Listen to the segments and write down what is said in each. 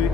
We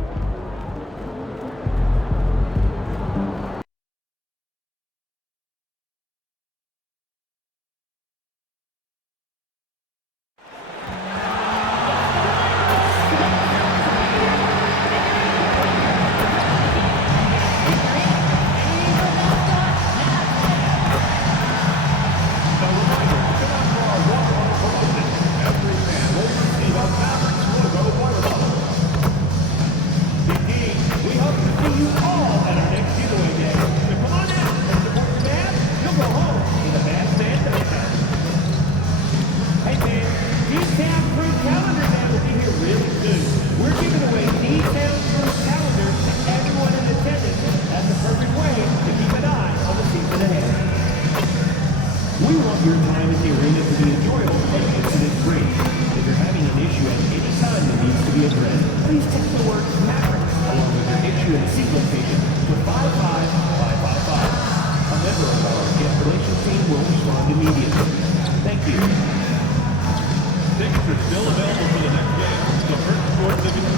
want your time at the arena to be enjoyable and incident-free. If you're having an issue at any time that needs to be addressed, please text the word Mavericks along with your issue and seat location to 55555. A member of our guest relations team will respond immediately. Thank you. Tickets are still available for the next game. The first sports tickets.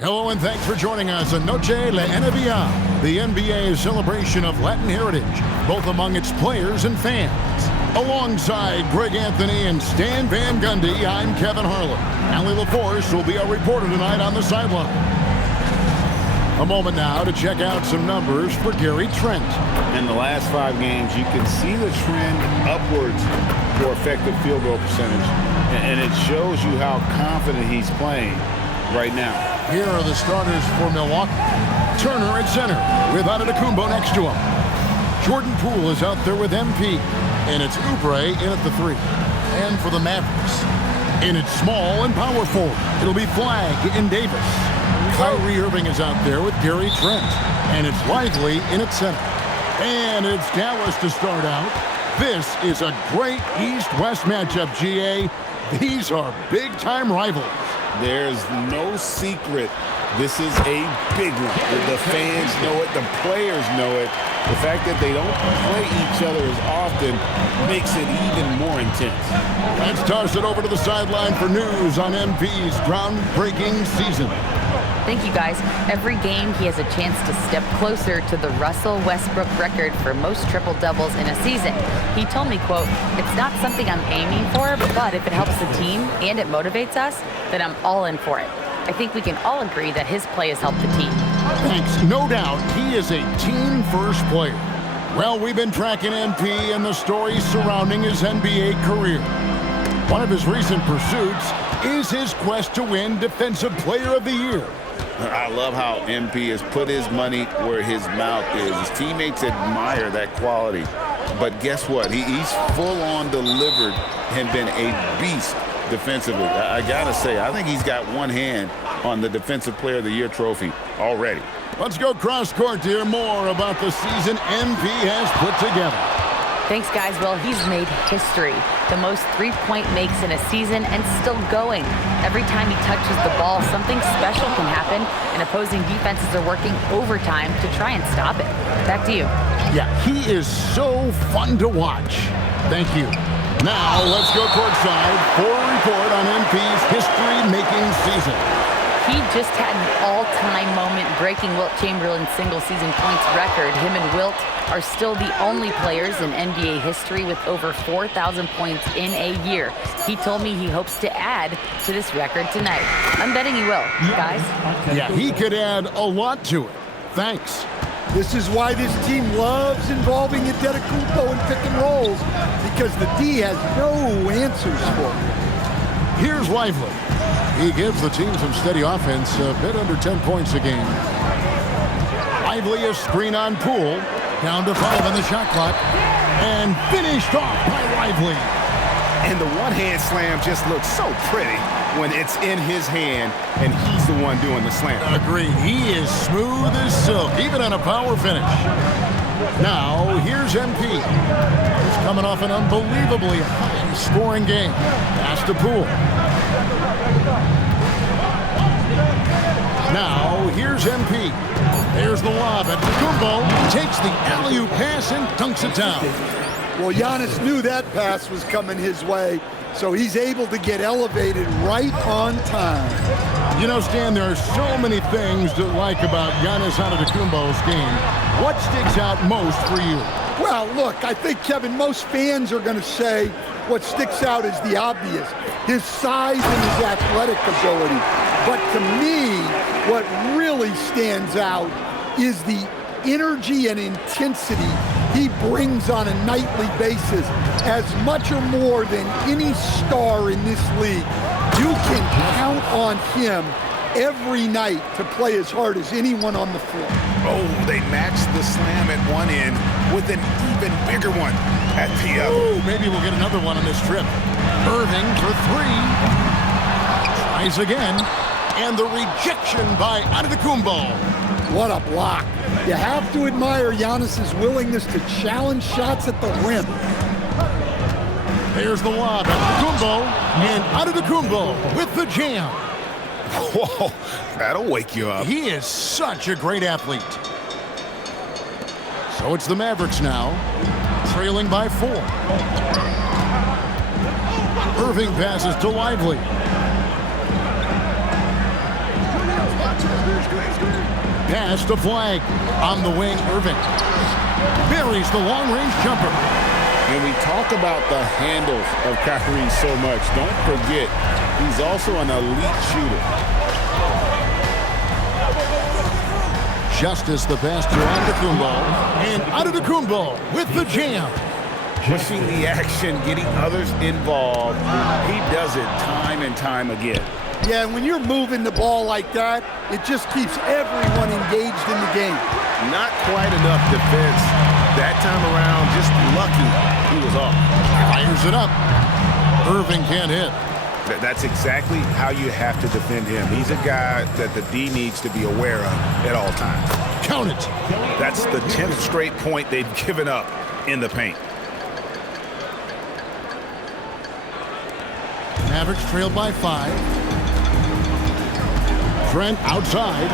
Hello and thanks for joining us on Noche La NBA, the NBA's celebration of Latin heritage, both among its players and fans. Alongside Greg Anthony and Stan Van Gundy, I'm Kevin Harlan. Allie LaForce will be our reporter tonight on the sideline. A moment now to check out some numbers for Gary Trent. In the last 5 games, you can see the trend upwards for effective field goal percentage, and it shows you how confident he's playing right now. Here are the starters for Milwaukee. Turner at center with Antetokounmpo next to him. Jordan Poole is out there with MP. And it's Oubre in at the 3. And for the Mavericks, in its small and power forward, it'll be Flagg and Davis. Kyrie Irving is out there with Gary Trent. And it's Lively in its center. And it's Dallas to start out. This is a great East-West matchup, GA. These are big-time rivals. There's no secret. This is a big one. The fans know it. The players know it. The fact that they don't play each other as often makes it even more intense. Let's toss it over to the sideline for news on MP's groundbreaking season. Thank you, guys. Every game, he has a chance to step closer to the Russell Westbrook record for most triple-doubles in a season. He told me, quote, "It's not something I'm aiming for, but if it helps the team and it motivates us, then I'm all in for it." I think we can all agree that his play has helped the team. Thanks. No doubt, he is a team-first player. Well, we've been tracking MP and the stories surrounding his NBA career. One of his recent pursuits is his quest to win Defensive Player of the Year. I love how MP has put his money where his mouth is. His teammates admire that quality. But guess what? He's full-on delivered and been a beast defensively. I gotta say, I think he's got one hand on the Defensive Player of the Year trophy already. Let's go cross-court to hear more about the season MP has put together. Thanks, guys. Well, he's made history. The most three-point makes in a season and still going. Every time he touches the ball, something special can happen, and opposing defenses are working overtime to try and stop it. Back to you. Yeah, he is so fun to watch. Thank you. Now, let's go courtside for a report on MP's history-making season. He just had an all-time moment breaking Wilt Chamberlain's single-season points record. Him and Wilt are still the only players in NBA history with over 4,000 points in a year. He told me he hopes to add to this record tonight. I'm betting he will, guys. Yeah, he could add a lot to it. Thanks. This is why this team loves involving Antetokounmpo in pick and rolls, because the D has no answers for him. Here's Lively. He gives the team some steady offense, a bit under 10 points a game. Lively, a screen on Poole. Down to 5 on the shot clock. And finished off by Lively. And the one-hand slam just looks so pretty when it's in his hand and he's the one doing the slam. Agreed. He is smooth as silk, even on a power finish. Now, here's MP. He's coming off an unbelievably high-scoring game. Pass to Poole. Now, here's MP. There's the lob at Kumbo. Takes the alley-oop pass and dunks it down. Well, Giannis knew that pass was coming his way, so he's able to get elevated right on time. You know, Stan, there are so many things to like about Giannis Antetokounmpo's game. What sticks out most for you? Well, look, I think, Kevin, most fans are going to say what sticks out is the obvious, his size and his athletic ability. But to me, what really stands out is the energy and intensity he brings on a nightly basis, as much or more than any star in this league. You can count on him every night to play as hard as anyone on the floor. Oh, they matched the slam at one end with an even bigger one at the other. Ooh, maybe we'll get another one on this trip. Irving for 3. Tries again. And the rejection by Antetokounmpo. What a block. You have to admire Giannis's willingness to challenge shots at the rim. There's the lob at Antetokounmpo, and Antetokounmpo with the jam. Whoa, that'll wake you up. He is such a great athlete. So it's the Mavericks now, trailing by 4. Irving passes to Lively. Pass to Flag. On the wing, Irving. Buries the long-range jumper. And we talk about the handles of Kyrie so much. Don't forget, he's also an elite shooter. Justice the pass to Antetokounmpo. And Antetokounmpo with the jam. Pushing the action, getting others involved. He does it time and time again. Yeah, and when you're moving the ball like that, it just keeps everyone engaged in the game. Not quite enough defense that time around. Just lucky he was off. Fires it up. Irving can't hit. That's exactly how you have to defend him. He's a guy that the D needs to be aware of at all times. Count it. That's the 10th straight point they've given up in the paint. Mavericks trailed by 5. Trent outside.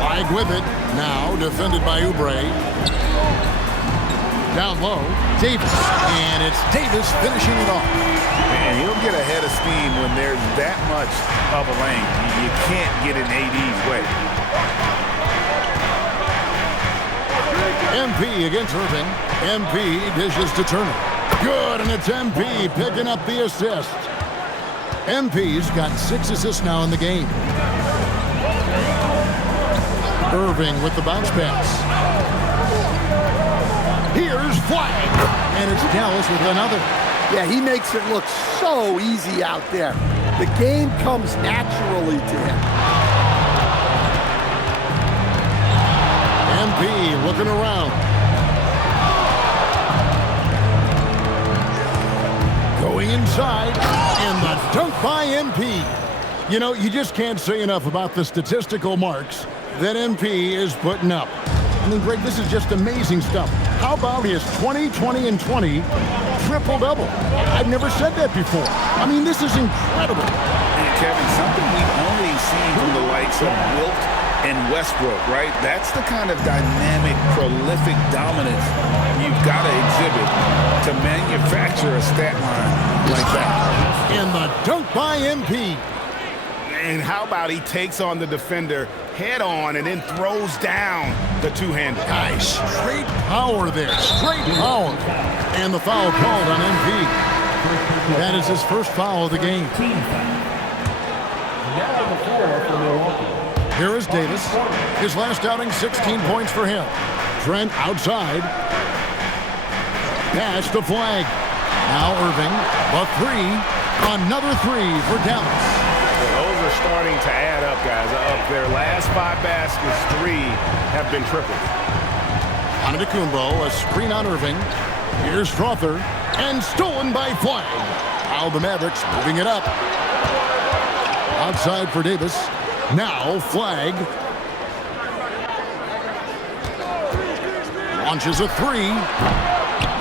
Flag with it. Now defended by Oubre. Down low. Davis. And it's Davis finishing it off. And he'll get ahead of steam when there's that much of a lane. You can't get in AD's way. MP against Irving. MP dishes to Turner. Good, and it's MP picking up the assist. MP's got 6 assists now in the game. Irving with the bounce pass. Here's Flag, and it's Dallas with another. Yeah, he makes it look so easy out there. The game comes naturally to him. MP looking around. Going inside, and the dunk by MP. You know, you just can't say enough about the statistical marks that MP is putting up. I mean, Greg, this is just amazing stuff. How about his 20, 20, and 20 triple-double? I've never said that before. I mean, this is incredible. And Kevin, something we've only seen from the likes of Wilt and Westbrook, right? That's the kind of dynamic, prolific dominance you've got to exhibit to manufacture a stat line like that. And the dunk by MP. And how about he takes on the defender head on and then throws down the two-hander. Nice. Straight power there. Straight power. And the foul called on MP. That is his first foul of the game. Here is Davis. His last outing, 16 points for him. Trent outside. Pass to Flag. Now Irving. A 3. Another 3 for Dallas. Those are starting to add up, guys. Of their last 5 baskets, 3 have been tripled. Antetokounmpo, a screen on Irving. Here's Strother, and stolen by Flag. Now the Mavericks moving it up. Outside for Davis. Now Flag. Launches a three.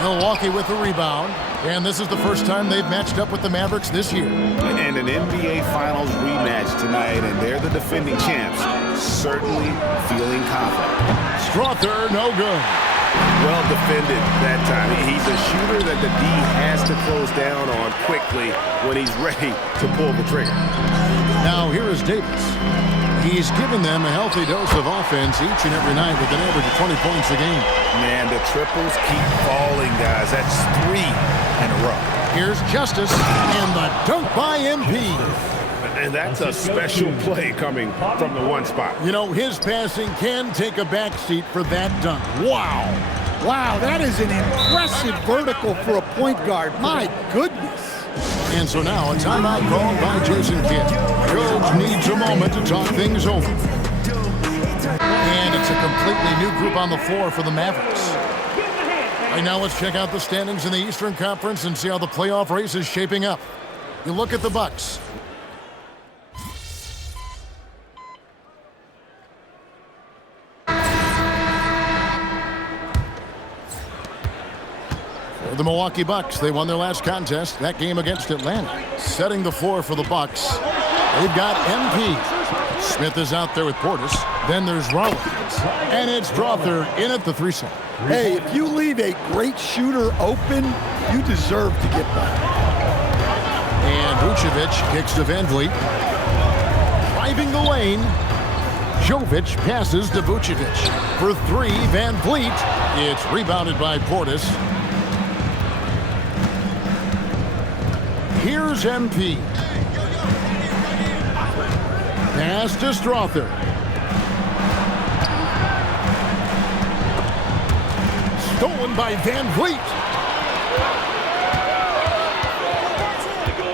Milwaukee with the rebound. And this is the first time they've matched up with the Mavericks this year. And an NBA Finals rematch tonight, and they're the defending champs. Certainly feeling confident. Strother, no good. Well defended that time. He's a shooter that the D has to close down on quickly when he's ready to pull the trigger. Now here is Davis. He's given them a healthy dose of offense each and every night with an average of 20 points a game. Man, the triples keep falling, guys. That's 3 in a row. Here's Justice, and the dunk by MP. And that's a special play coming from the one spot. You know, his passing can take a backseat for that dunk. Wow. Wow, that is an impressive vertical for a point guard. My goodness. And so now a timeout called by Jason Kidd. Coach needs a moment to talk things over. And it's a completely new group on the floor for the Mavericks. Right now, let's check out the standings in the Eastern Conference and see how the playoff race is shaping up. You look at the Bucks. For the Milwaukee Bucks, they won their last contest, that game against Atlanta. Setting the floor for the Bucks, they've got MP. Smith is out there with Portis. Then there's Rollins. And it's Strother in at the 3-set. Hey, if you leave a great shooter open, you deserve to get by. And Vucevic kicks to Van Vliet. Driving the lane. Jovic passes to Vucevic. For 3, Van Vliet. It's rebounded by Portis. Here's MP. Pass to Strother. Stolen by Van Vliet.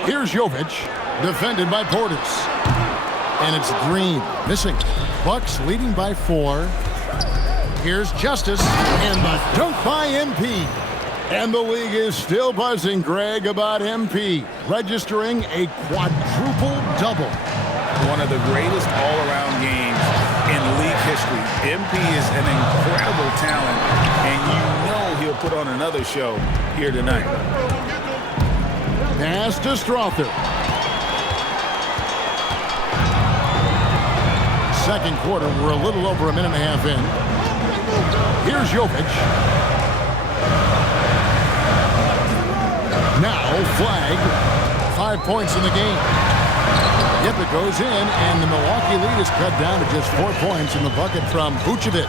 Here's Jovic, defended by Portis. And it's Green, missing. Bucks leading by 4. Here's Justice, and the dunk by MP. And the league is still buzzing, Greg, about MP, registering a quadruple double. One of the greatest all-around games in league history. MP is an incredible talent, and you know he'll put on another show here tonight. Pass to Strother. Second quarter, we're a little over a minute and a half in. Here's Jovic. Now Flag. 5 points in the game. Yep, it goes in, and the Milwaukee lead is cut down to just 4 points in the bucket from Vucevic.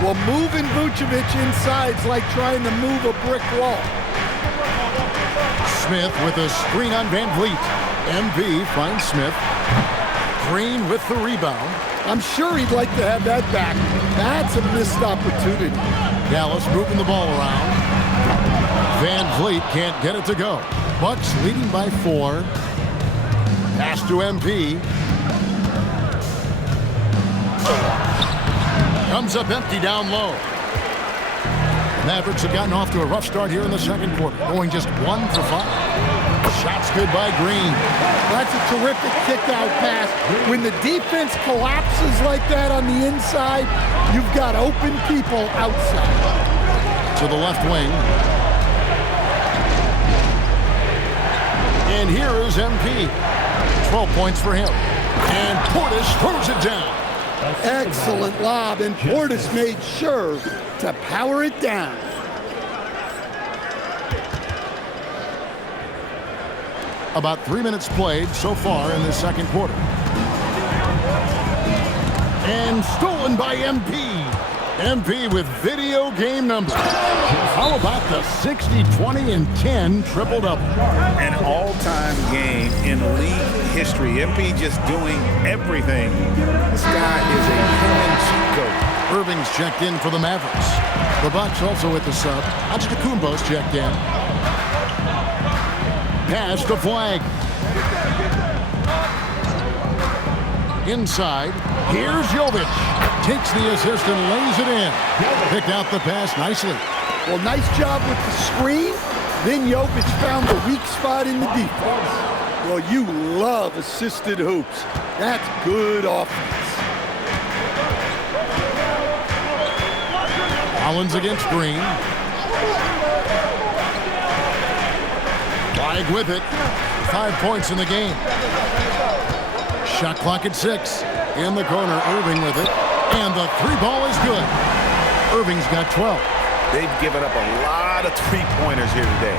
Well, moving Vucevic inside's like trying to move a brick wall. Smith with a screen on Van Vliet. MP finds Smith. Green with the rebound. I'm sure he'd like to have that back. That's a missed opportunity. Dallas moving the ball around. Van Vliet can't get it to go. Bucks leading by 4. Pass to MP. Comes up empty down low. Mavericks have gotten off to a rough start here in the second quarter, going just 1 for 5. Shots good by Green. That's a terrific kick-out pass. When the defense collapses like that on the inside, you've got open people outside. To the left wing. And here is MP. 12 points for him. And Portis throws it down. Excellent lob, and Portis made sure to power it down. About 3 minutes played so far in the second quarter. And stolen by MP. MP with video game numbers. How about the 60, 20, and 10 triple-double? An all-time game in league history. MP just doing everything. This guy is a human cheat code. Irving's checked in for the Mavericks. The Bucks also with the sub. Antetokounmpo's checked in. Pass to Flag. Inside. Here's Jovic. Takes the assist and lays it in. Picked out the pass nicely. Well, nice job with the screen. Then Jovic found the weak spot in the defense. Well, you love assisted hoops. That's good offense. Collins against Green. Flag with it. 5 points in the game. Shot clock at 6. In the corner, Irving with it. And the three ball is good. Irving's got 12. They've given up a lot of three-pointers here today.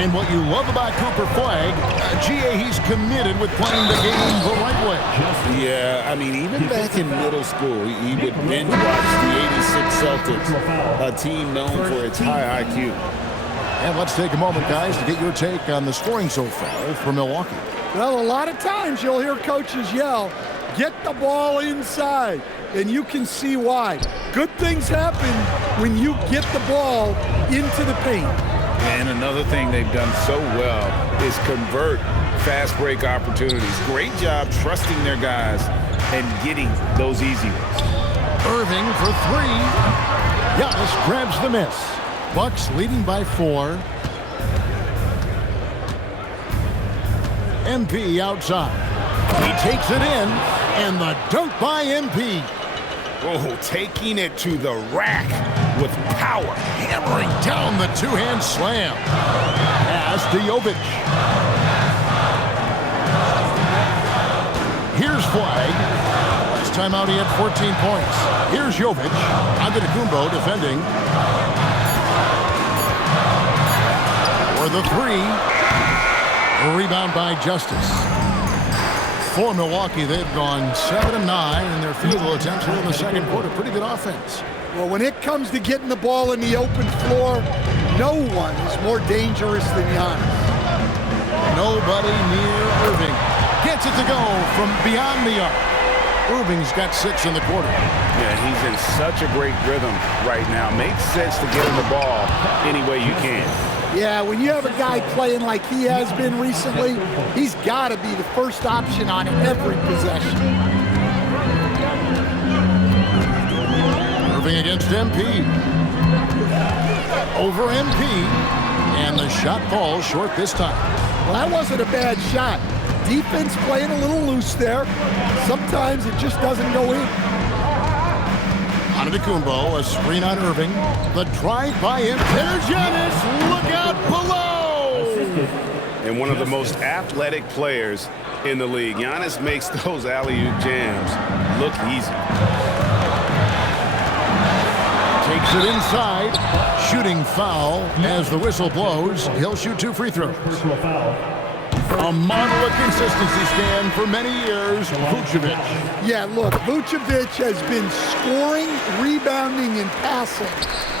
And what you love about Cooper Flag, GA, he's committed with playing the game the right way. Yeah, I mean, even back in middle school, he would binge watch the 86 Celtics, a team known for its high IQ. And let's take a moment, guys, to get your take on the scoring so far for Milwaukee. Well, a lot of times you'll hear coaches yell, get the ball inside, and you can see why. Good things happen when you get the ball into the paint. And another thing they've done so well is convert fast break opportunities. Great job trusting their guys and getting those easy ones. Irving for 3. Giannis grabs the miss. Bucks leading by 4. MP outside. He takes it in, and the dunk by MP. Oh, taking it to the rack with power. Hammering down the two-hand slam. Pass to Jovic. Here's Flag. Last time out he had 14 points. Here's Jovic. Antetokounmpo defending. For the 3. A rebound by Justice. For Milwaukee, they've gone 7 of 9 in their field goal attempts here in the second quarter. Pretty good offense. Well, when it comes to getting the ball in the open floor, no one is more dangerous than Giannis. Nobody near Irving. Gets it to go from beyond the arc. Irving's got 6 in the quarter. Yeah, he's in such a great rhythm right now. Makes sense to get him the ball any way you can. Yeah, when you have a guy playing like he has been recently, he's got to be the first option on every possession. Irving against MP. Over MP. And the shot falls short this time. Well, that wasn't a bad shot. Defense playing a little loose there. Sometimes it just doesn't go in. Antetokounmpo, a screen on Irving. The drive by him. There's Giannis. Look out below. And one of the most athletic players in the league. Giannis makes those alley-oop jams look easy. Takes it inside. Shooting foul as the whistle blows. He'll shoot 2 free throws. A model of consistency, Stan, for many years, Vucevic. Yeah, look, Vucevic has been scoring, rebounding, and passing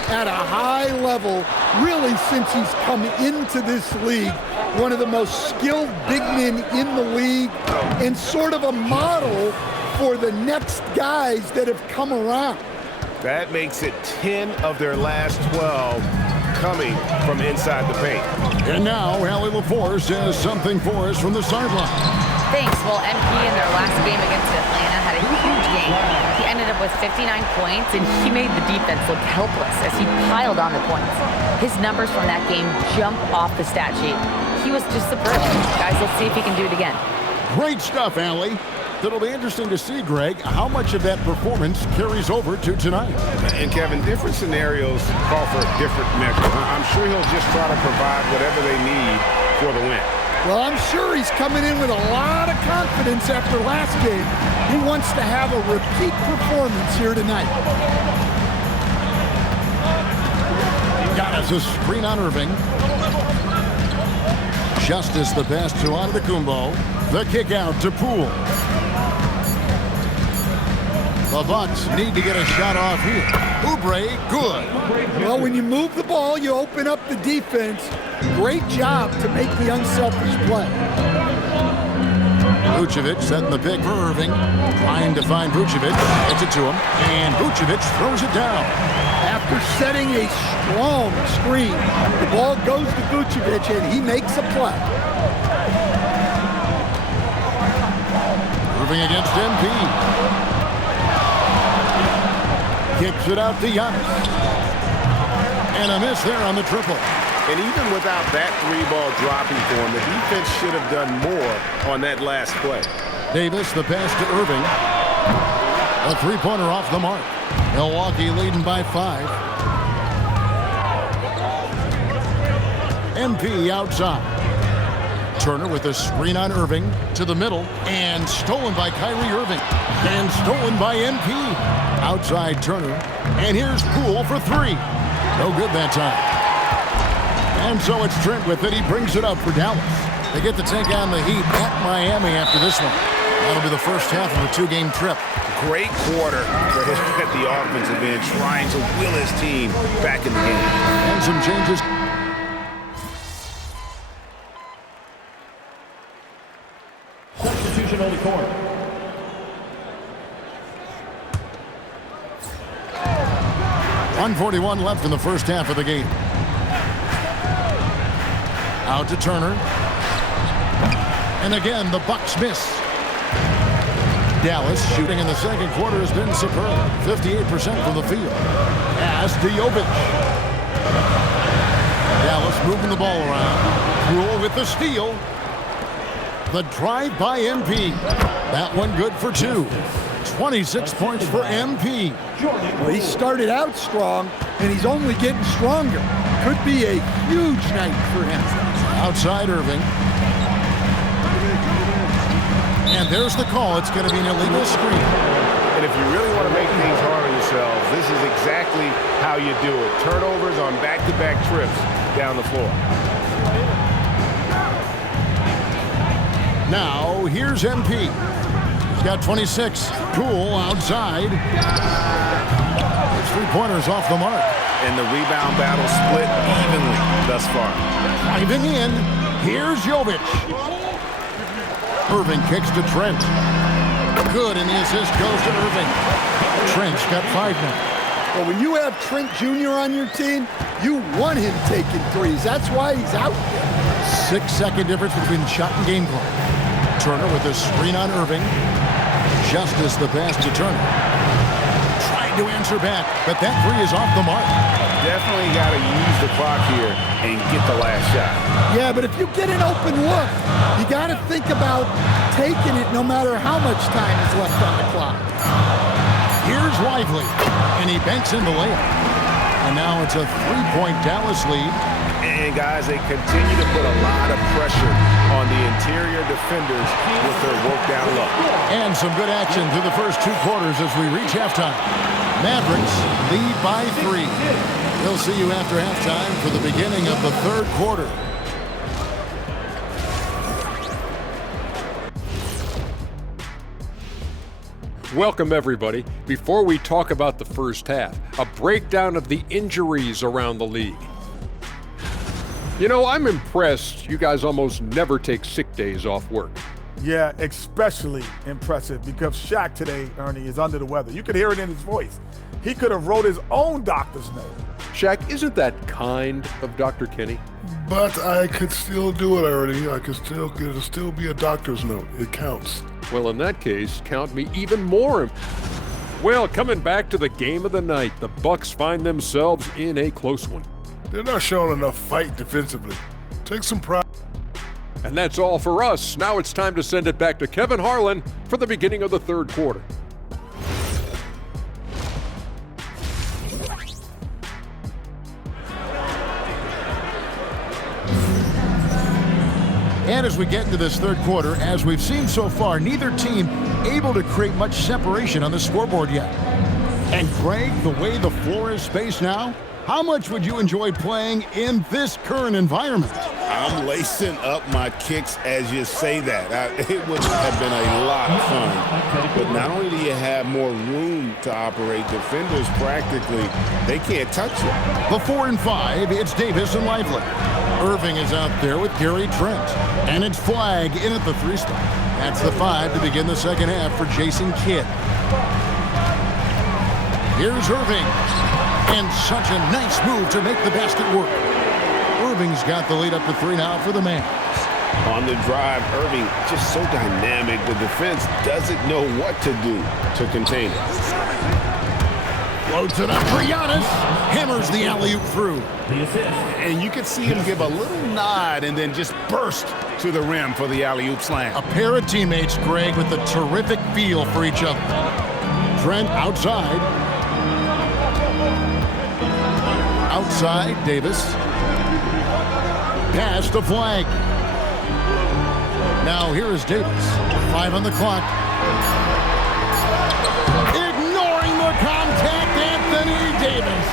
at a high level really since he's come into this league. One of the most skilled big men in the league and sort of a model for the next guys that have come around. That makes it 10 of their last 12 coming from inside the paint. And now, Allie LaForce says something for us from the sideline. Thanks. Well, MP in their last game against Atlanta had a huge game. He ended up with 59 points, and he made the defense look helpless as he piled on the points. His numbers from that game jump off the stat sheet. He was just superb. Guys, let's see if he can do it again. Great stuff, Allie. It'll be interesting to see, Greg, how much of that performance carries over to tonight. And Kevin, different scenarios call for a different measure. I'm sure he'll just try to provide whatever they need for the win. Well, I'm sure he's coming in with a lot of confidence after last game. He wants to have a repeat performance here tonight. Got us a screen on Irving. Justice the pass to Antetokounmpo. The kick out to Poole. The Bucks need to get a shot off here. Oubre, good. Well, when you move the ball, you open up the defense. Great job to make the unselfish play. Vucevic setting the pick for Irving. Trying to find Vucevic. Gets it to him. And Vucevic throws it down. After setting a strong screen, the ball goes to Vucevic, and he makes a play. Irving against MP. Kicks it out to Giannis. And a miss there on the triple. And even without that three-ball dropping for him, the defense should have done more on that last play. Davis, the pass to Irving. A three-pointer off the mark. Milwaukee leading by 5. MP outside. Turner with a screen on Irving to the middle, and stolen by Kyrie Irving, and stolen by MP. Outside Turner, and here's Poole for 3. No good that time. And so it's Trent with it. He brings it up for Dallas. They get to take on the Heat at Miami after this one. That'll be the first half of a 2-game trip. Great quarter for him at the offensive end, trying to will his team back in the game. And some changes. Substitution on the court. .141 left in the first half of the game. Out to Turner. And again, the Bucks miss. Dallas shooting in the second quarter has been superb. 58% from the field. Pass to Jovic. Dallas moving the ball around. Rule with the steal. The drive by MP. That one good for 2. 26 points for MP. Well, he started out strong, and he's only getting stronger. Could be a huge night for him. Outside Irving. And there's the call. It's going to be an illegal screen. And if you really want to make things hard on yourselves, this is exactly how you do it. Turnovers on back-to-back trips down the floor. Now, here's MP. He's got 26. Poole outside. His three-pointers off the mark. And the rebound battle split evenly thus far. Driving in. Here's Jovic. Irving kicks to Trent. Good, and the assist goes to Irving. Trent's got 5 now. Well, when you have Trent Jr. on your team, you want him taking threes. That's why he's out there. 6-second difference between shot and game clock. Turner with a screen on Irving. Justice the pass to Turner. Trying to answer back, but that 3 is off the mark. Definitely got to use the clock here and get the last shot. Yeah, but if you get an open look, you got to think about taking it no matter how much time is left on the clock. Here's Lively, and he banks in the layup. And now it's a 3-point Dallas lead. And guys, they continue to put a lot of pressure on the interior defenders with their work down low. And some good action through the first 2 quarters as we reach halftime. Mavericks lead by 3. We'll see you after halftime for the beginning of the 3rd quarter. Welcome, everybody. Before we talk about the first half, a breakdown of the injuries around the league. You know, I'm impressed you guys almost never take sick days off work. Yeah, especially impressive because Shaq today, Ernie, is under the weather. You could hear it in his voice. He could have wrote his own doctor's note. Shaq, isn't that kind of Dr. Kenny? But I could still do it, Ernie. It'll still be a doctor's note. It counts. Well, in that case, count me even more. Well, coming back to the game of the night, the Bucks find themselves in a close one. They're not showing enough fight defensively. Take some pride. And that's all for us. Now it's time to send it back to Kevin Harlan for the beginning of the 3rd quarter. And as we get into this 3rd quarter, as we've seen so far, neither team able to create much separation on the scoreboard yet. And Greg, the way the floor is spaced now, how much would you enjoy playing in this current environment? I'm lacing up my kicks as you say that. It would have been a lot of fun. But not only do you have more room to operate, defenders practically, they can't touch you. The 4 and 5, it's Davis and Lively. Irving is out there with Gary Trent. And it's Flag in at the 3 spot. That's the 5 to begin the second half for Jason Kidd. Here's Irving. And such a nice move to make the basket work. Irving's got the lead up to 3 now for the Mavs. On the drive, Irving just so dynamic. The defense doesn't know what to do to contain it. Floats it up for Giannis. Hammers the alley-oop through. The assist. And you can see him give a little nod and then just burst to the rim for the alley-oop slam. A pair of teammates, Greg, with a terrific feel for each other. Trent outside. Outside, Davis. Pass the flag. Now here is Davis. 5 on the clock. Ignoring the contact, Anthony Davis.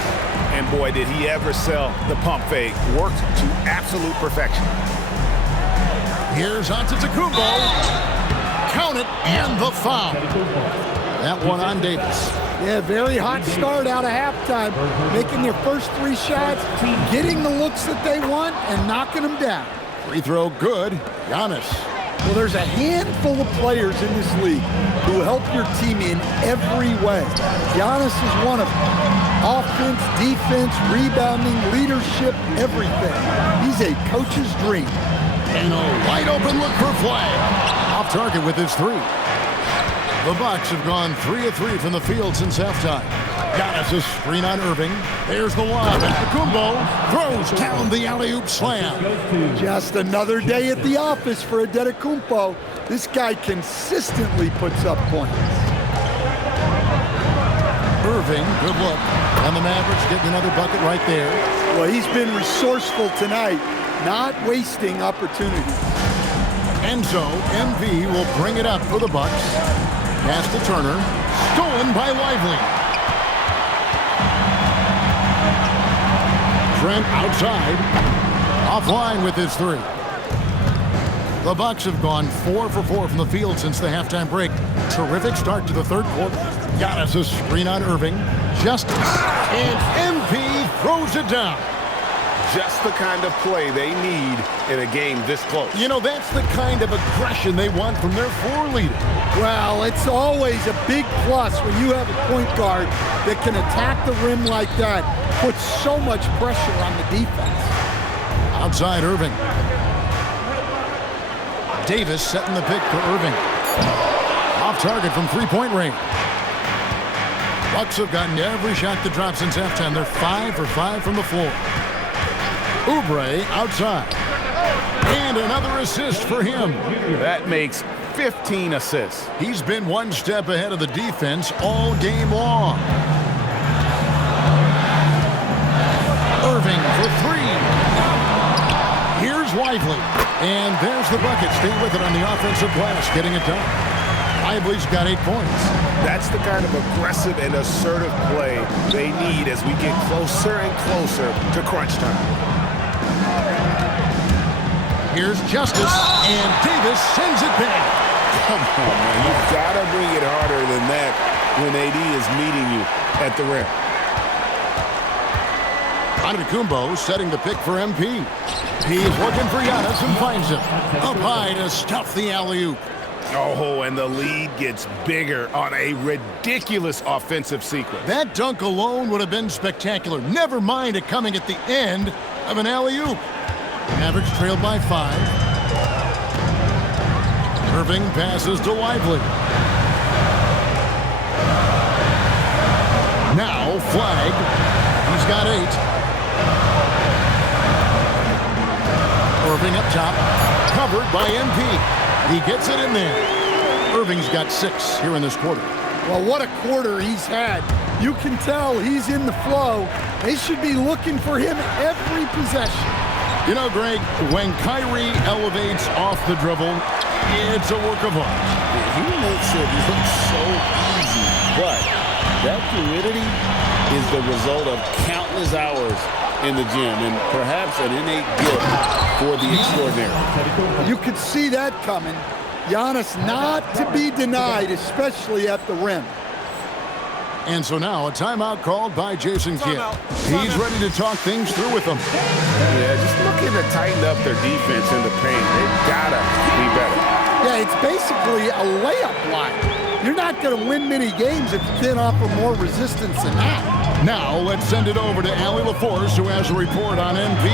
And boy, did he ever sell the pump fake. Worked to absolute perfection. Here's Antetokounmpo. Count it, and the foul. That one on Davis. Yeah, very hot start out of halftime. Making their first 3 shots, getting the looks that they want, and knocking them down. Free throw good. Giannis. Well, there's a handful of players in this league who help your team in every way. Giannis is one of them. Offense, defense, rebounding, leadership, everything. He's a coach's dream. And a wide open look for flag. Off target with his 3. The Bucks have gone 3 of 3 from the field since halftime. Giannis a screen on Irving. There's the lob. Antetokounmpo throws down the alley-oop slam. Just another day at the office for Antetokounmpo. This guy consistently puts up points. Irving, good look. And the Mavericks getting another bucket right there. Well, he's been resourceful tonight, not wasting opportunities. Enzo, MV will bring it up for the Bucks. Pass to Turner. Stolen by Lively. Trent outside. Offline with his 3. The Bucks have gone 4 for 4 from the field since the halftime break. Terrific start to the third quarter. Giannis a screen on Irving. Justice. And MP throws it down. Just the kind of play they need in a game this close. You know, that's the kind of aggression they want from their floor leader. Well, it's always a big plus when you have a point guard that can attack the rim like that, puts so much pressure on the defense. Outside Irving. Davis setting the pick for Irving. Off target from three-point range. Bucks have gotten every shot that dropped since halftime. They're 5 for 5 from the floor. Oubre outside. And another assist for him. That makes 15 assists. He's been one step ahead of the defense all game long. Irving for 3. Here's Lively. And there's the bucket. Stay with it on the offensive glass, getting it done. Lively's got 8 points. That's the kind of aggressive and assertive play they need as we get closer and closer to crunch time. Here's Justice, and Davis sends it back. Come on, man. You've got to bring it harder than that when AD is meeting you at the rim. Antetokounmpo setting the pick for MP. He's looking for Giannis and finds him. Up high to stuff the alley-oop. Oh, and the lead gets bigger on a ridiculous offensive sequence. That dunk alone would have been spectacular. Never mind it coming at the end of an alley-oop. Mavericks trailed by 5. Irving passes to Lively. Now flag. He's got 8. Irving up top. Covered by MP. He gets it in there. Irving's got 6 here in this quarter. Well, what a quarter he's had. You can tell he's in the flow. They should be looking for him every possession. You know, Greg, when Kyrie elevates off the dribble, it's a work of art. He makes it look so easy, but that fluidity is the result of countless hours in the gym and perhaps an innate gift for the extraordinary. You could see that coming. Giannis not to be denied, especially at the rim. And so now a timeout called by Jason Kidd. He's ready to talk things through with them. Yeah, just looking to tighten up their defense in the paint. They've got to be better. Yeah, it's basically a layup line. You're not going to win many games if you can't offer more resistance than that. Now let's send it over to Allie LaForce, who has a report on MP.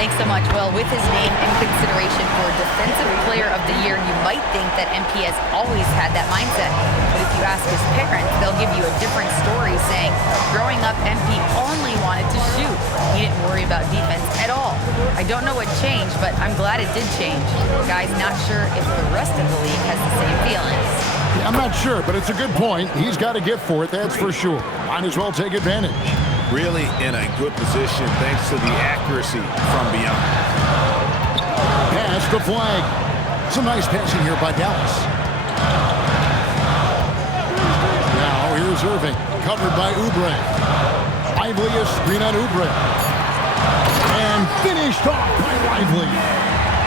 Thanks so much. Well, with his name in consideration for Defensive Player of the Year, you might might think that MP has always had that mindset, but if you ask his parents, they'll give you a different story, saying growing up, MP only wanted to shoot. He didn't worry about defense at all. I don't know what changed, but I'm glad it did change. Guys, not sure if the rest of the league has the same feelings. Yeah, I'm not sure, but it's a good point. He's got a gift for it, that's for sure. Might as well take advantage. Really in a good position thanks to the accuracy from beyond. Pass the flag. Some nice passing here by Dallas. Now here's Irving, covered by Oubre. Lively a screen on Oubre. And finished off by Lively.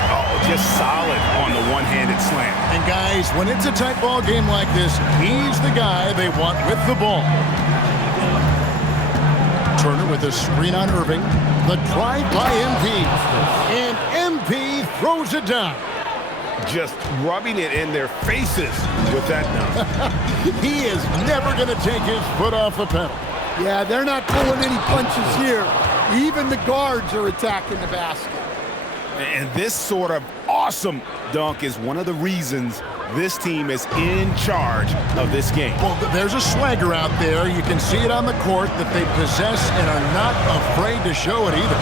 Oh, just solid on the one-handed slam. And guys, when it's a tight ball game like this, he's the guy they want with the ball. Turner with a screen on Irving. The drive by MP. And MP throws it down. Just rubbing it in their faces with that dunk. He is never going to take his foot off the pedal. Yeah, they're not pulling any punches here. Even the guards are attacking the basket. And this sort of awesome dunk is one of the reasons this team is in charge of this game. Well, there's a swagger out there. You can see it on the court that they possess and are not afraid to show it either.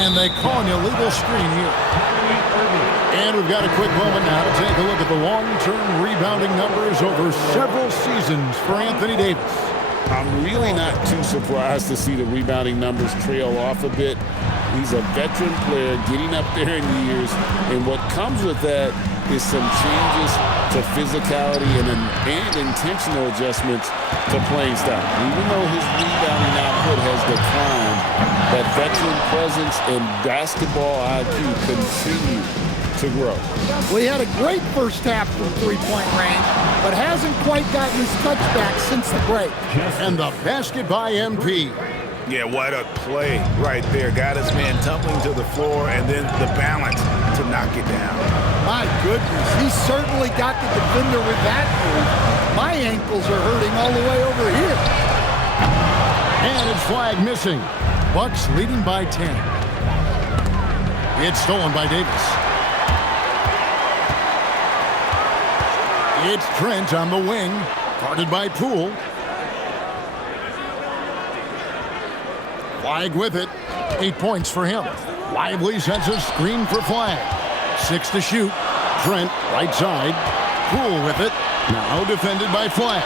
And they call an illegal screen here. And we've got a quick moment now to take a look at the long-term rebounding numbers over several seasons for Anthony Davis. I'm really not too surprised to see the rebounding numbers trail off a bit. He's a veteran player getting up there in years, and what comes with that is some changes to physicality and intentional adjustments to playing style. Even though his rebounding output has declined, that veteran presence and basketball IQ continue to grow. Well, he had a great first half from three-point range, but hasn't quite gotten his touchback since the break. And the basket by MP. Yeah, what a play right there. Got his man tumbling to the floor and then the balance to knock it down. My goodness, he certainly got the defender with that move. My ankles are hurting all the way over here. And it's flag missing. Bucks leading by 10. It's stolen by Davis. It's Trent on the wing, guarded by Poole. Flag with it. 8 points for him. Lively sets a screen for flag. 6 to shoot. Trent, right side. Poole with it. Now defended by Flag.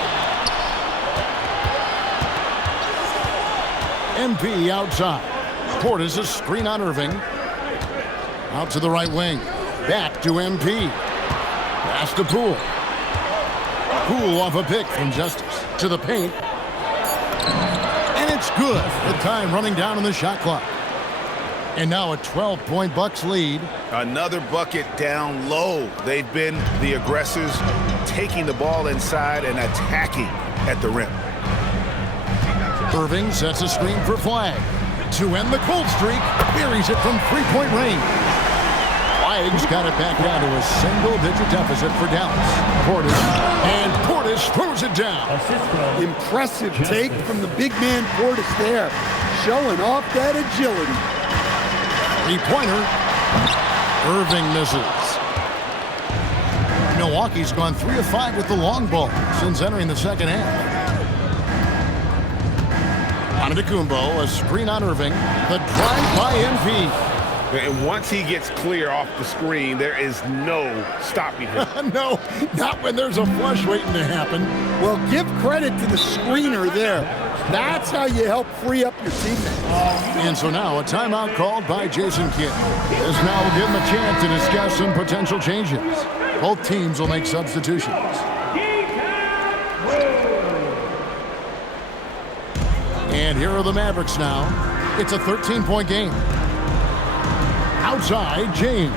MP outside. Portis a screen on Irving. Out to the right wing. Back to MP. Pass to Poole. Poole off a pick from Justice. To the paint. And it's good. The time running down on the shot clock. And now a 12-point Bucks lead. Another bucket down low. They've been the aggressors, taking the ball inside and attacking at the rim. Irving sets a screen for Flag. To end the cold streak, buries it from three-point range. Flag's got it back down to a single-digit deficit for Dallas. Portis, and Portis throws it down. Impressive take from the big man Portis there, showing off that agility. Three-pointer. Irving misses. Milwaukee's gone 3 of 5 with the long ball since entering the second half. Antetokounmpo, a screen on Irving. The drive by MP. And once he gets clear off the screen, there is no stopping him. No, not when there's a flush waiting to happen. Well, give credit to the screener there. That's how you help free up your teammates. And so now a timeout called by Jason Kidd. This now will give him a chance to discuss some potential changes. Both teams will make substitutions. And here are the Mavericks now. It's a 13-point game. Outside, James.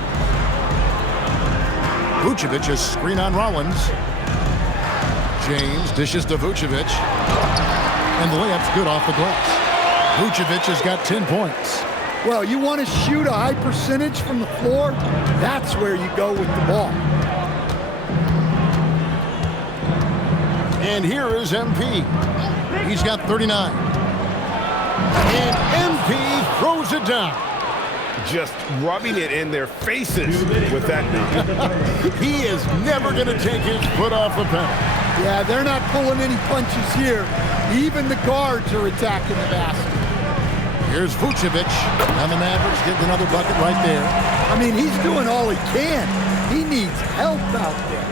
Vucevic is screen on Rollins. James dishes to Vucevic. And the layup's good off the glass. Vucevic has got 10 points. Well, you want to shoot a high percentage from the floor? That's where you go with the ball. And here is MP. He's got 39. And MP throws it down. just rubbing it in their faces with that number. He is never going to take his foot off the pedal. Yeah, they're not pulling any punches here. Even the guards are attacking the basket. Here's Vucevic, and the Mavericks get another bucket right there. I mean, he's doing all he can. He needs help out there.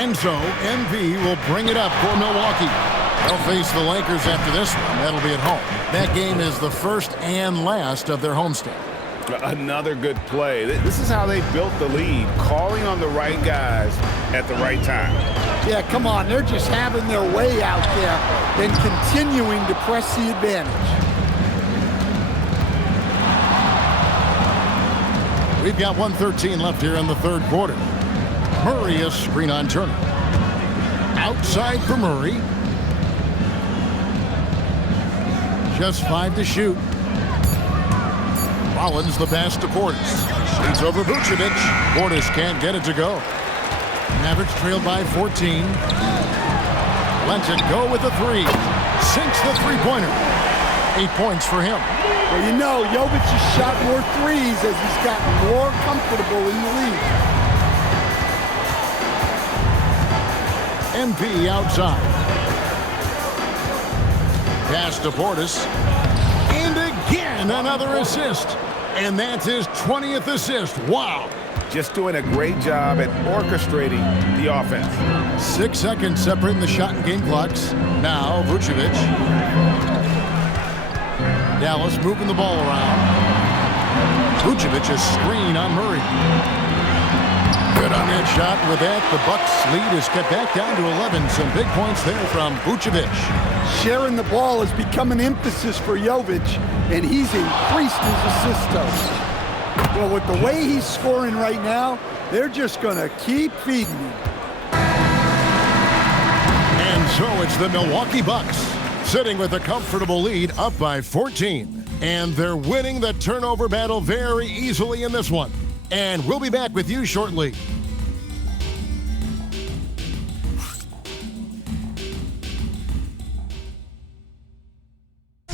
And so, MP will bring it up for Milwaukee. They'll face the Lakers after this one. That'll be at home. That game is the first and last of their homestand. Another good play. This is how they built the lead, calling on the right guys at the right time. Yeah, come on. They're just having their way out there and continuing to press the advantage. We've got 1:13 left here in the third quarter. Murray is screen on Turner. Outside for Murray. Just 5 to shoot. Rollins the pass to Portis. Leads over Vucevic. Portis can't get it to go. Mavericks trailed by 14. Lets it go with the three. Sinks the three-pointer. 8 points for him. Well, you know, Jovic has shot more threes as he's gotten more comfortable in the league. MP outside. Pass to Portis. And again, another assist. And that's his 20th assist. Wow. Just doing a great job at orchestrating the offense. 6 seconds separating the shot and game clocks. Now, Vucevic. Dallas moving the ball around. Vucevic a screen on Murray. Good on that shot. With that, the Bucks lead is kept back down to 11. Some big points there from Vucevic. Sharing the ball has become an emphasis for Jovic, and he's increased his assist total. Well, with the way he's scoring right now, they're just going to keep feeding him. And so it's the Milwaukee Bucks sitting with a comfortable lead up by 14. And they're winning the turnover battle very easily in this one. And we'll be back with you shortly.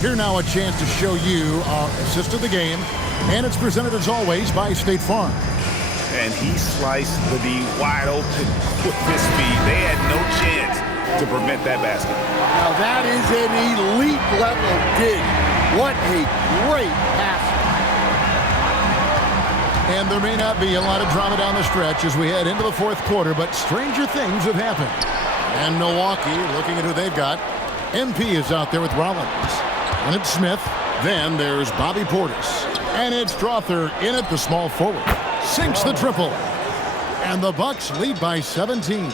Here now a chance to show you our assist of the game. And it's presented as always by State Farm. And he sliced the D wide open with his speed. They had no chance to prevent that basket. Now that is an elite level dig. What a great pass. And there may not be a lot of drama down the stretch as we head into the fourth quarter, but stranger things have happened. And Milwaukee, looking at who they've got, MP is out there with Rollins. And it's Smith. Then there's Bobby Portis. And it's Strother in at the small forward. Sinks the triple. And the Bucks lead by 17.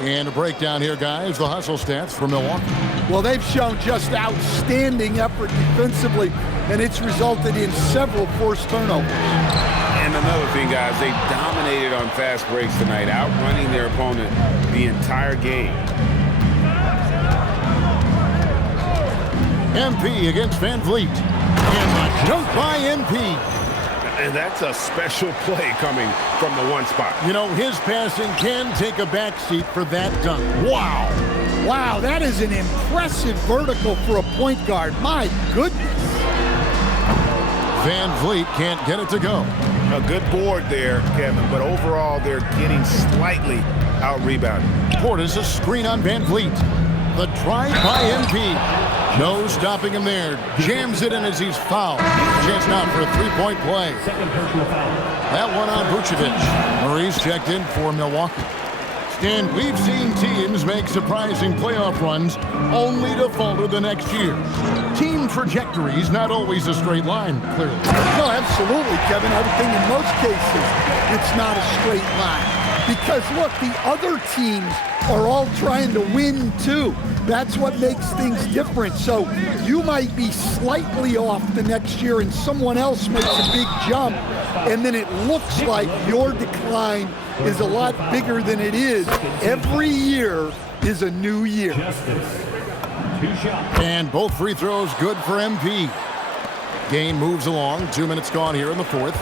And a breakdown here, guys, the hustle stats for Milwaukee. Well, they've shown just outstanding effort defensively, and it's resulted in several forced turnovers. And another thing, guys, they dominated on fast breaks tonight, outrunning their opponent the entire game. MP against Van Vliet. And the dunk by MP. And that's a special play coming from the one spot. You know, his passing can take a backseat for that dunk. Wow. Wow, that is an impressive vertical for a point guard. My goodness. Van Vliet can't get it to go. A good board there, Kevin, but overall they're getting slightly out-rebounded. Portis a screen on Van Vliet. The drive by MP. No stopping him there. Jams it in as he's fouled. Chance now for a three-point play. That one on Vucevic. Murray's checked in for Milwaukee. And we've seen teams make surprising playoff runs only to falter the next year. Team trajectories not always a straight line, clearly. No, absolutely, Kevin. I would think in most cases it's not a straight line. Because, look, the other teams are all trying to win, too. That's what makes things different. So you might be slightly off the next year and someone else makes a big jump, and then it looks like your decline is a lot bigger than it is. Every year is a new year. And both free throws good for MP. Game moves along. 2 minutes gone here in the fourth.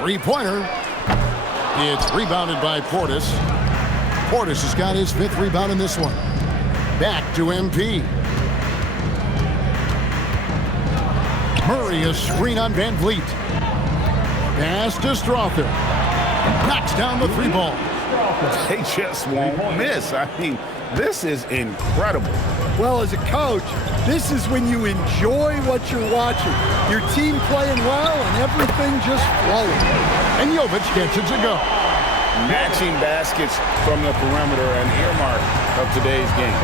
Three-pointer. It's rebounded by Portis. Portis has got his fifth rebound in this one. Back to MP. Murray a screen on Van Vliet. Pass to Strother. Knocks down the 3 ball. They just won't miss. I mean, this is incredible. Well, as a coach, this is when you enjoy what you're watching. Your team playing well and everything just flowing. And Jovic gets it to go. Matching baskets from the perimeter, an earmark of today's game.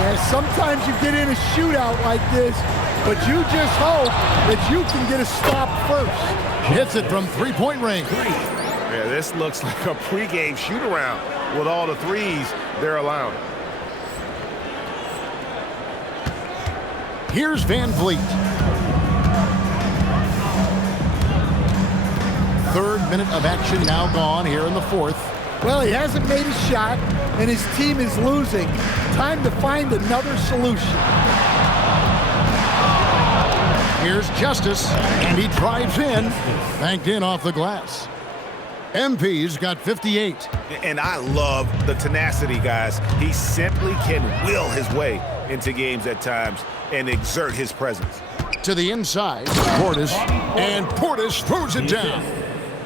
Yeah, sometimes you get in a shootout like this, but you just hope that you can get a stop first. Hits it from 3-point range. Yeah, this looks like a pregame shoot-around with all the threes they're allowing. Here's Van Vliet. Third minute of action now gone here in the 4th. Well, he hasn't made a shot, and his team is losing. Time to find another solution. Here's Justice, and he drives in. Banked in off the glass. MP's got 58. And I love the tenacity, guys. He simply can will his way into games at times and exert his presence. To the inside, Portis, and Portis throws it down.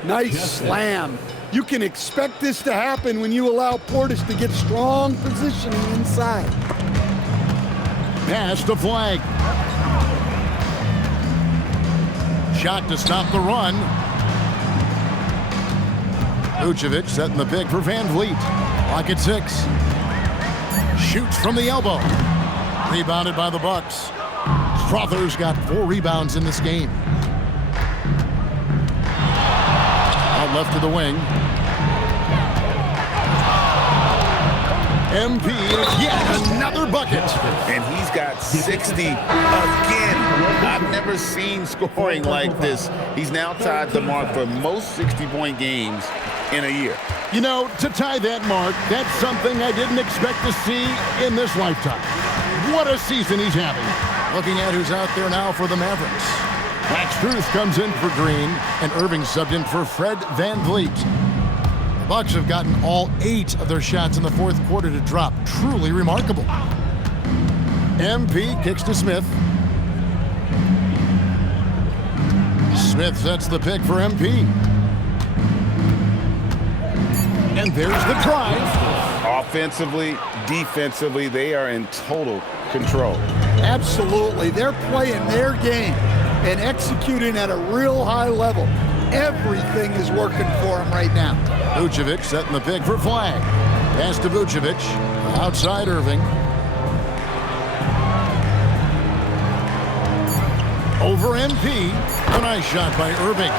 Nice slam. You can expect this to happen when you allow Portis to get strong positioning inside. Pass the flag. Shot to stop the run. Vucevic setting the pick for Van Vliet. Clock at 6. Shoots from the elbow. Rebounded by the Bucks. Strother's got 4 rebounds in this game. Out left to the wing. MP, yet another bucket. And he's got 60 again. I've never seen scoring like this. He's now tied the mark for most 60-point games in a year. You know, to tie that mark, that's something I didn't expect to see in this lifetime. What a season he's having. Looking at who's out there now for the Mavericks. Max Strus comes in for Green, and Irving subbed in for Fred Van Vliet. The Bucks have gotten all 8 of their shots in the 4th quarter to drop. Truly remarkable. MP kicks to Smith. Smith sets the pick for MP. And there's the drive. Offensively, defensively, they are in total control. Absolutely. They're playing their game and executing at a real high level. Everything is working for them right now. Vucevic setting the pick for flag. Pass to Vucevic. Outside Irving. Over MP. A nice shot by Irving.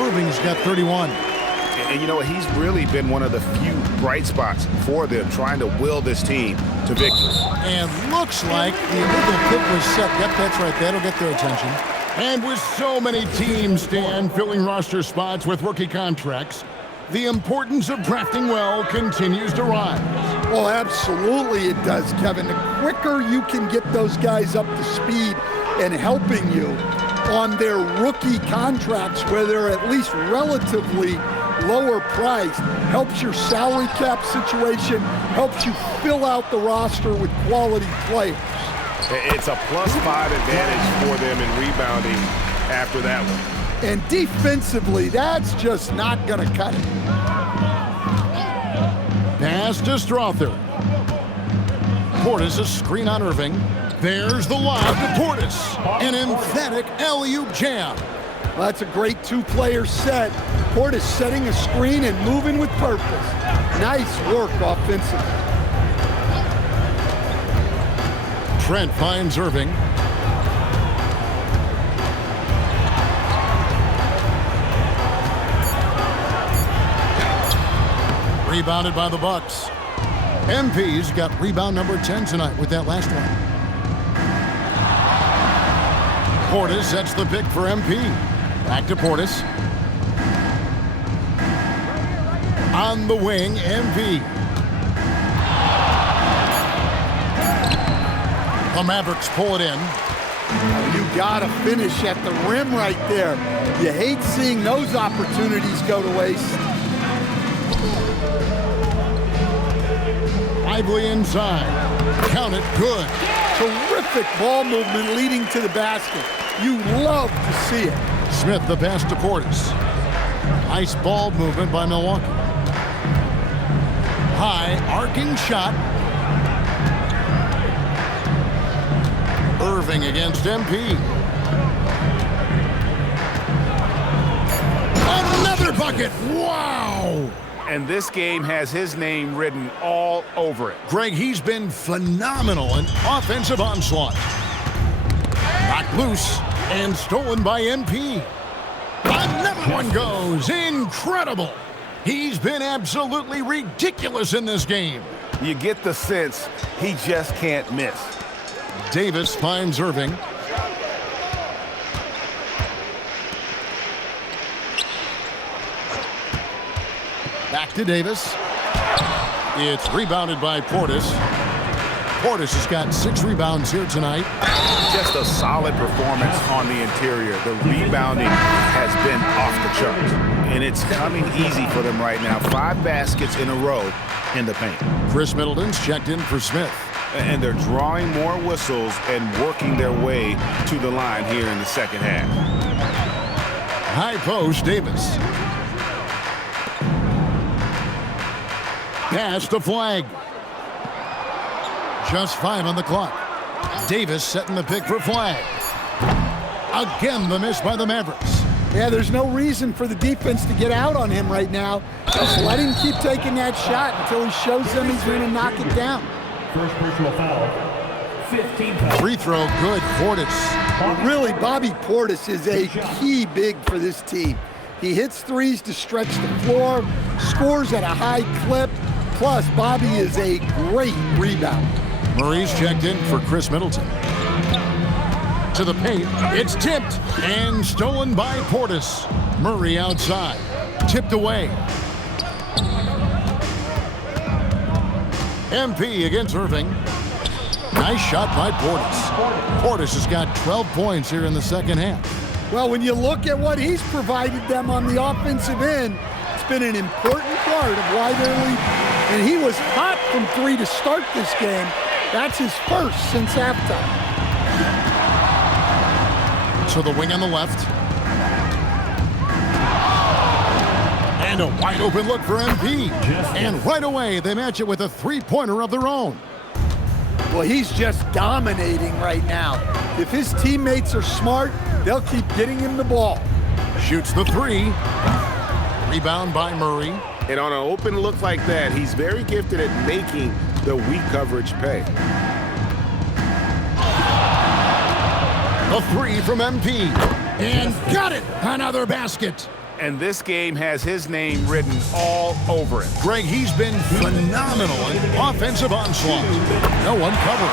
Irving's got 31. And you know what? He's really been one of the few bright spots for them, trying to will this team to victory. And looks like the illegal kick was set. Yep, that's right. That'll get their attention. And with so many teams, Stan, filling roster spots with rookie contracts, the importance of drafting well continues to rise. Well, absolutely it does, Kevin. The quicker you can get those guys up to speed and helping you on their rookie contracts, where they're at least relatively lower priced, helps your salary cap situation, helps you fill out the roster with quality players. It's a +5 advantage for them in rebounding after that one. And defensively, that's just not going to cut it. Pass to Strother. Portis a screen on Irving. There's the lob to Portis. An emphatic alley-oop jam. Well, that's a great 2-player set. Portis setting a screen and moving with purpose. Nice work offensively. Trent finds Irving. Rebounded by the Bucks. MP's got rebound number 10 tonight with that last one. Portis sets the pick for MP. Back to Portis. On the wing, MP. The Mavericks pull it in. You gotta finish at the rim right there. You hate seeing those opportunities go to waste. Lively inside. Count it, good. Terrific ball movement leading to the basket. You love to see it. Smith the pass to Portis. Nice ball movement by Milwaukee. High arcing shot. Irving against MP. Another bucket. Wow. And this game has his name written all over it. Greg, he's been phenomenal in offensive onslaught. Knocked loose and stolen by MP. Another one goes. Incredible. He's been absolutely ridiculous in this game. You get the sense he just can't miss. Davis finds Irving. Back to Davis. It's rebounded by Portis. Portis has got 6 rebounds here tonight. Just a solid performance on the interior. The rebounding has been off the charts. And it's coming easy for them right now. 5 baskets in a row in the paint. Chris Middleton's checked in for Smith. And they're drawing more whistles and working their way to the line here in the second half. High post, Davis. Pass to Flag. Just 5 on the clock. Davis setting the pick for Flag. Again, the miss by the Mavericks. Yeah, there's no reason for the defense to get out on him right now. Just let him keep taking that shot until he shows them he's going to knock it down. First personal foul. 15 foul. Free throw, good. Portis. Well, really, Bobby Portis is a key big for this team. He hits threes to stretch the floor, scores at a high clip, plus Bobby is a great rebounder. Murray's checked in for Chris Middleton. To the paint, it's tipped and stolen by Portis. Murray outside, tipped away. MP against Irving. Nice shot by Portis. Portis has got 12 points here in the second half. Well, when you look at what he's provided them on the offensive end, it's been an important part of why they're leading. And he was hot from 3 to start this game. That's his first since halftime. To the wing on the left. And a wide open look for MP. And right away, they match it with a 3-pointer of their own. Well, he's just dominating right now. If his teammates are smart, they'll keep getting him the ball. Shoots the 3. Rebound by Murray. And on an open look like that, he's very gifted at making the weak coverage pay. A 3 from MP. And got it! Another basket. And this game has his name written all over it. Greg, he's been phenomenal in offensive onslaught. No one covered.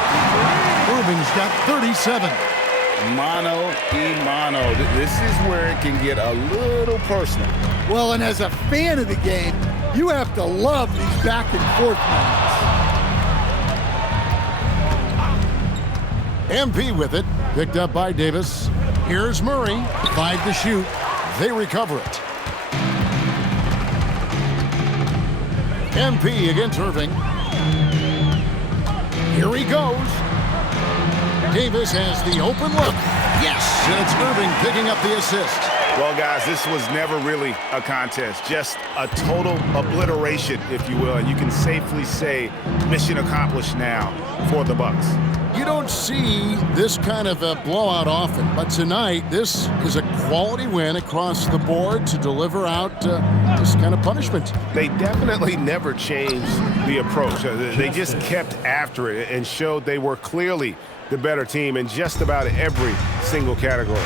Irving's got 37. Mano y mano. This is where it can get a little personal. Well, and as a fan of the game, you have to love these back and forth moments. MP with it. Picked up by Davis. Here's Murray. 5 to shoot. They recover it. MP against Irving. Here he goes. Davis has the open look. Yes! And it's Irving picking up the assist. Well, guys, this was never really a contest. Just a total obliteration, if you will. And you can safely say mission accomplished now for the Bucks. You don't see this kind of a blowout often, but tonight this is a quality win across the board to deliver out this kind of punishment. They definitely never changed the approach. They just kept after it and showed they were clearly the better team in just about every single category.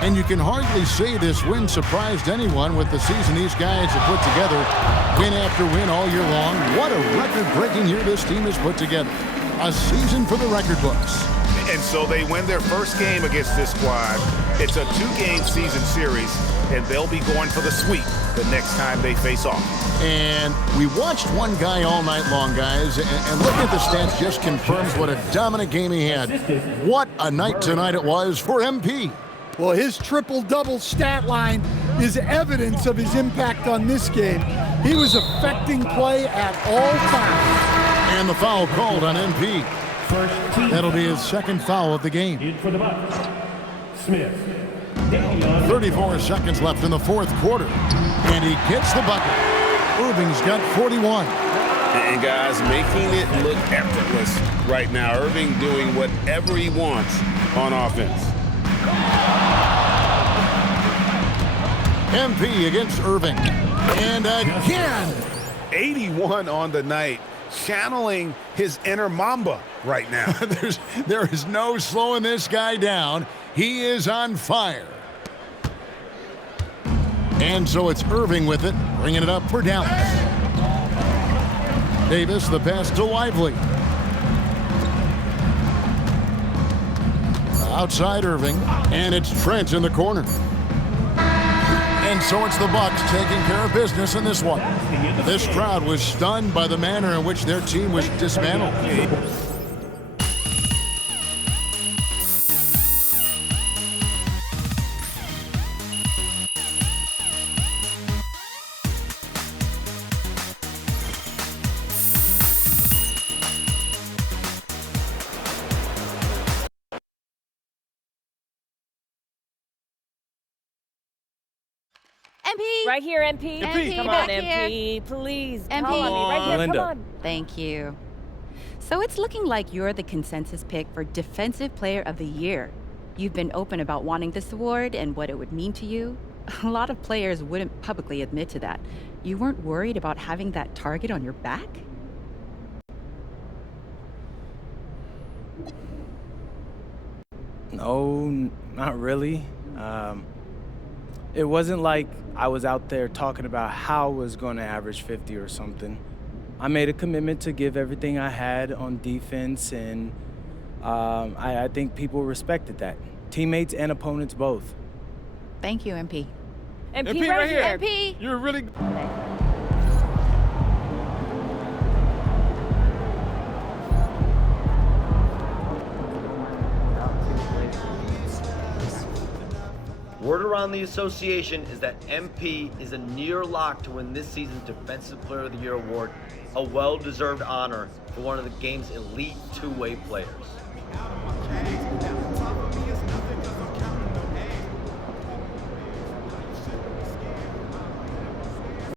And you can hardly say this win surprised anyone with the season these guys have put together, win after win all year long. What a record-breaking year this team has put together. A season for the record books. And so they win their first game against this squad. It's a 2-game season series, and they'll be going for the sweep the next time they face off. And we watched one guy all night long, guys, and looking at the stats just confirms what a dominant game he had. What a night tonight it was for MP. Well, his triple-double stat line is evidence of his impact on this game. He was affecting play at all times. And the foul called on MP. That'll be his second foul of the game. Smith. Davion. 34 seconds left in the fourth quarter. And he gets the bucket. Irving's got 41. And guys, making it look effortless right now. Irving doing whatever he wants on offense. MP against Irving. And again. 81 on the night, channeling his inner Mamba right now. There is no slowing this guy down. He is on fire. And so it's Irving with it, bringing it up for Dallas. Davis, the pass to Lively. Outside Irving, and it's Trent in the corner. And so it's the Bucks taking care of business in this one. This crowd was stunned by the manner in which their team was dismantled. MP. Right here, MP. MP, Come back on, MP. here. Please. MP. Call on me. Right here. Linda. Come on. Thank you. So it's looking like you're the consensus pick for Defensive Player of the Year. You've been open about wanting this award and what it would mean to you. A lot of players wouldn't publicly admit to that. You weren't worried about having that target on your back? No, not really. It wasn't like I was out there talking about how I was going to average 50 or something. I made a commitment to give everything I had on defense, and I think people respected that. Teammates and opponents both. Thank you, MP. MP right here. MP. You're really... Word around the association is that MP is a near lock to win this season's Defensive Player of the Year award, a well-deserved honor for one of the game's elite two-way players.